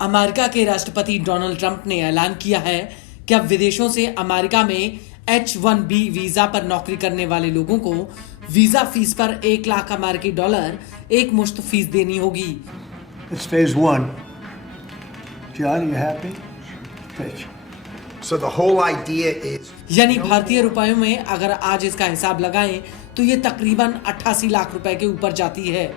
America के राष्ट्रपति Donald Trump ने ऐलान किया है कि अब विदेशों से अमेरिका में H-1B वीजा पर नौकरी करने वाले लोगों को वीजा फीस पर 1 लाख अमेरिकी डॉलर एक मुश्त फीस देनी होगी। It's phase one. John, you happy? Pitch. So the whole idea is यानी भारतीय रुपयों में अगर आज इसका हिसाब लगाएं तो ये तकरीबन 88 लाख रुपए के ऊपर जाती है।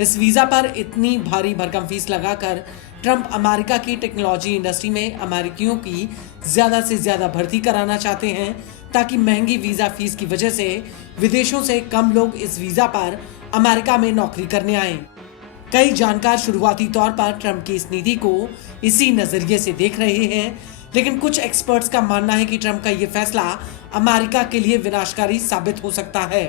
इस वीजा पर इतनी भारी भरकम फीस लगाकर ट्रंप अमेरिका की टेक्नोलॉजी इंडस्ट्री में अमेरिकियों की ज्यादा से ज्यादा भर्ती कराना चाहते हैं ताकि महंगी वीजा फीस की वजह से विदेशों से कम लोग इस वीजा पर अमेरिका में नौकरी करने आए। कई जानकार शुरुआती तौर पर ट्रंप की इस नीति को इसी नजरिए से देख रहे हैं, लेकिन कुछ एक्सपर्ट्स का मानना है कि ट्रंप का ये फैसला अमेरिका के लिए विनाशकारी साबित हो सकता है।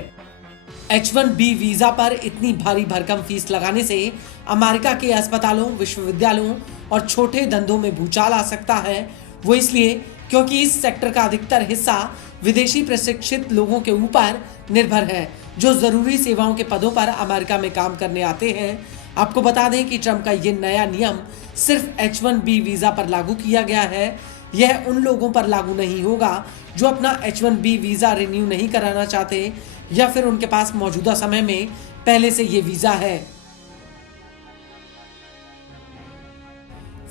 H-1B वीजा पर इतनी भारी भरकम फीस लगाने से अमेरिका के अस्पतालों, विश्वविद्यालयों और छोटे धंधों में भूचाल आ सकता है। वो इसलिए क्योंकि इस सेक्टर का अधिकतर हिस्सा विदेशी प्रशिक्षित लोगों के ऊपर निर्भर है जो जरूरी सेवाओं के पदों पर अमेरिका में काम करने आते हैं। आपको बता दें कि ट्रंप का ये नया नियम सिर्फ H-1B वीजा पर लागू किया गया है। यह उन लोगों पर लागू नहीं होगा जो अपना H-1B वीजा रिन्यू नहीं कराना चाहते या फिर उनके पास मौजूदा समय में पहले से ये वीजा है।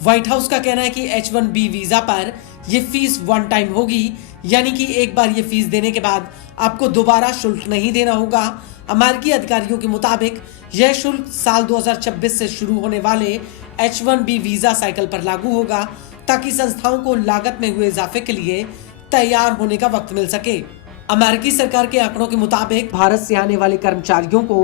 व्हाइट हाउस का कहना है कि H-1B वीजा पर यह फीस वन टाइम होगी, यानी कि एक बार ये फीस देने के बाद आपको दोबारा शुल्क नहीं देना होगा। अमेरिकी अधिकारियों के मुताबिक यह शुल्क साल 2026 से शुरू होने वाले H-1B वीजा साइकिल पर लागू होगा ताकि संस्थाओं को लागत में हुए इजाफे के लिए तैयार होने का वक्त मिल सके। अमेरिकी सरकार के आंकड़ों के मुताबिक भारत से आने वाले कर्मचारियों को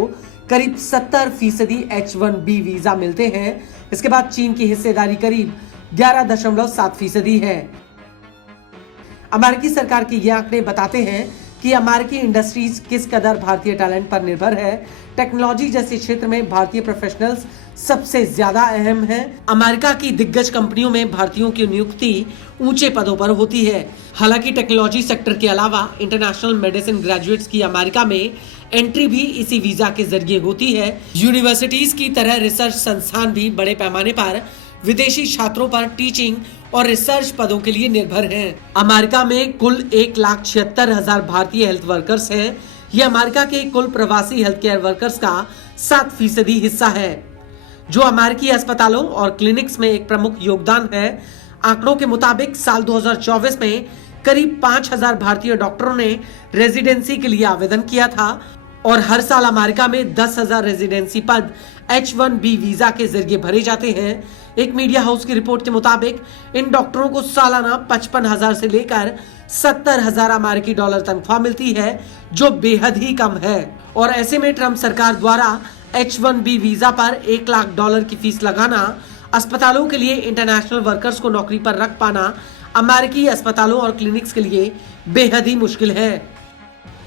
करीब 70% H-1B वीजा मिलते हैं। इसके बाद चीन की हिस्सेदारी करीब 11.7% है। अमेरिकी सरकार के ये आंकड़े बताते हैं कि अमेरिकी इंडस्ट्रीज किस कदर भारतीय टैलेंट पर निर्भर है। टेक्नोलॉजी जैसे क्षेत्र में भारतीय प्रोफेशनल्स सबसे ज्यादा अहम हैं। अमेरिका की दिग्गज कंपनियों में भारतीयों की नियुक्ति ऊंचे पदों पर होती है। हालांकि टेक्नोलॉजी सेक्टर के अलावा इंटरनेशनल मेडिसिन ग्रेजुएट्स की अमेरिका में एंट्री भी इसी वीजा के जरिए होती है। यूनिवर्सिटीज की तरह रिसर्च संस्थान भी बड़े पैमाने पर विदेशी छात्रों पर टीचिंग और रिसर्च पदों के लिए निर्भर हैं। अमेरिका में कुल 1,76,000 भारतीय हेल्थ वर्कर्स हैं। ये अमेरिका के कुल प्रवासी हेल्थ केयर वर्कर्स का 7% हिस्सा है, जो अमेरिकी अस्पतालों और क्लिनिक्स में एक प्रमुख योगदान है। आंकड़ों के मुताबिक साल 2024 में करीब 5,000 भारतीय डॉक्टरों ने रेजिडेंसी के लिए आवेदन किया था और हर साल अमेरिका में 10,000 रेजिडेंसी पद H-1B वीजा के जरिए भरे जाते हैं। एक मीडिया हाउस की रिपोर्ट के मुताबिक इन डॉक्टरों को सालाना 55,000 से लेकर 70,000 अमेरिकी डॉलर तनख्वाह मिलती है, जो बेहद ही कम है। और ऐसे में ट्रंप सरकार द्वारा H-1B वीजा पर 1 लाख डॉलर की फीस लगाना, अस्पतालों के लिए इंटरनेशनल वर्कर्स को नौकरी पर रख पाना अमेरिकी अस्पतालों और क्लिनिक्स के लिए बेहद ही मुश्किल है।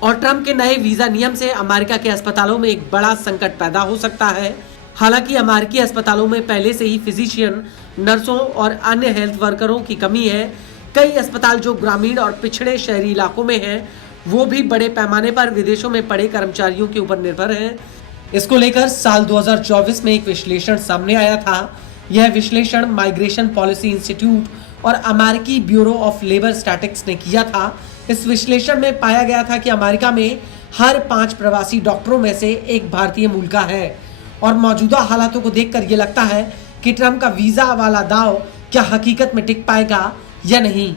और ट्रंप के नए वीजा नियम से अमेरिका के अस्पतालों में एक बड़ा संकट पैदा हो सकता है। हालांकि अमेरिकी अस्पतालों में पहले से ही फिजिशियन, नर्सों और अन्य हेल्थ वर्करों की कमी है। कई अस्पताल जो ग्रामीण और पिछड़े शहरी इलाकों में हैं, वो भी बड़े पैमाने पर विदेशों में पड़े कर्मचारियों के ऊपर निर्भर हैं। इसको लेकर साल 2024 में एक विश्लेषण सामने आया था। यह विश्लेषण माइग्रेशन पॉलिसी इंस्टीट्यूट और अमेरिकी ब्यूरो ऑफ लेबर स्टैटिस्टिक्स ने किया था। इस विश्लेषण में पाया गया था कि अमेरिका में हर 5 प्रवासी डॉक्टरों में से एक भारतीय मूल का है। और मौजूदा हालातों को देखकर ये लगता है कि ट्रंप का वीजा वाला दांव क्या हकीकत में टिक पाएगा या नहीं।